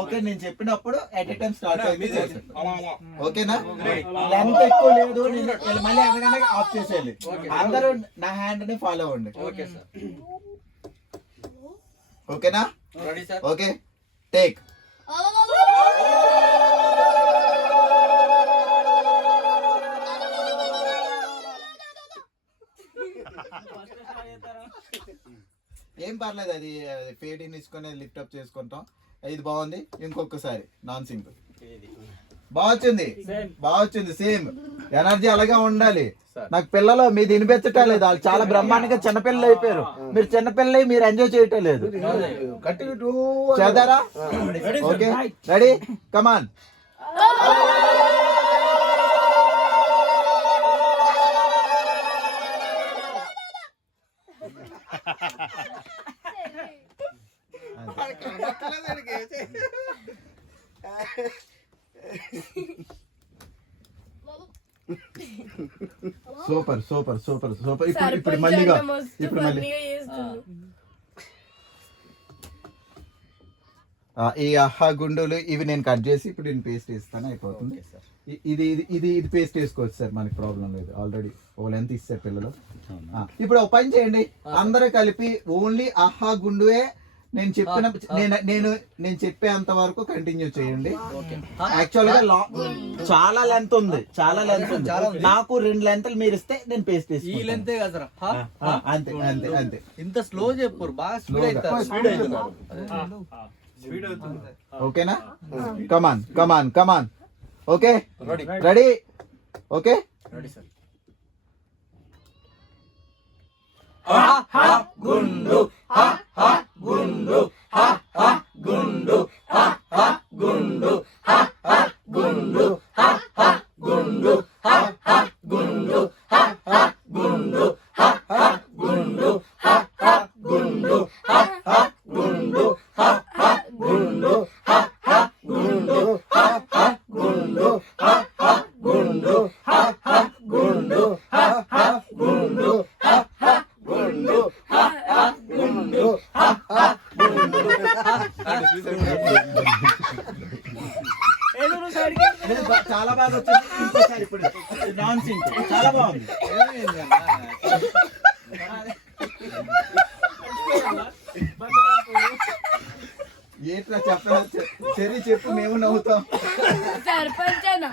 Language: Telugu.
ఓకే నేను చెప్పినప్పుడు ఎట్ ఎ టైం స్టార్ట్ అవుతుంది. ఓకేనా? లెంత్ ఎక్కువ లేదు, నేను మళ్ళీ అనగానే ఆఫ్ చేసేయాలి. అందరూ నా హ్యాండ్ ని ఫాలో అవ్వండి. ఓకేనా? Okay take. ఏం పర్లేదు, అది ఫేడింగ్ తీసుకొని లిఫ్ట్ అప్ చేసుకుంటాం. ఇది బాగుంది. ఇంకొకసారి నాన్ సింక్ బాగా వచ్చింది. సేమ్ ఎనర్జీ అలాగే ఉండాలి. నాకు పిల్లలు మీది వినిపించటం లేదు, వాళ్ళు చాలా బ్రహ్మాండంగా చిన్నపిల్లలు అయిపోయారు. మీరు చిన్నపిల్లలు మీరు ఎంజాయ్ చేయటం లేదు. చేద్దారా? Okay ready, come on. Super super super super. ఇప్పుడు మళ్ళీగా ఈ అహా గుండులు ఇవి నేను కట్ చేసి ఇప్పుడు నేను పేస్ట్ వేస్తాను, అయిపోతుంది. ఇది ఇది ఇది పేస్ట్ వేసుకోవచ్చు సార్, మనకి ప్రాబ్లం లేదు. ఆల్రెడీ ఓ లెంత్ ఇస్తారు పిల్లలు. ఇప్పుడు ఒక పని చేయండి, అందరూ కలిపి ఓన్లీ అహా గుండువే నేను చెప్పిన నేను చెప్పేంత వరకు కంటిన్యూ చేయండి. యాక్చువల్ గా చాలా లెంత్ ఉంది, నాకు 2 లెంత్లు మీరు ఇస్తే నేను పేస్ట్ వేసి ఈ లెంతే కదా. అంతే అంతే అంతే. ఇంత స్లో చెప్పు, బాగా స్పీడ్ అవుతుంది. ఓకేనా? Come on come on come on. Okay ready. Okay ready sir. గుండు గుండు గుండు గుండు గుండు గుండు గుండు గుండు గుండు గుండు గుండు గుండు గుండు గుండు గుండు గుండు గుండు గుండు చాలా బాగా వచ్చింది. ఇంకోసారి ఇప్పుడు నాన్ సింక్ చాలా బాగుంది. ఏంట్రా చెప్పరా, సరే చెప్పు, మేము నవ్వుతాం. సర్పంచ్ అంటాను.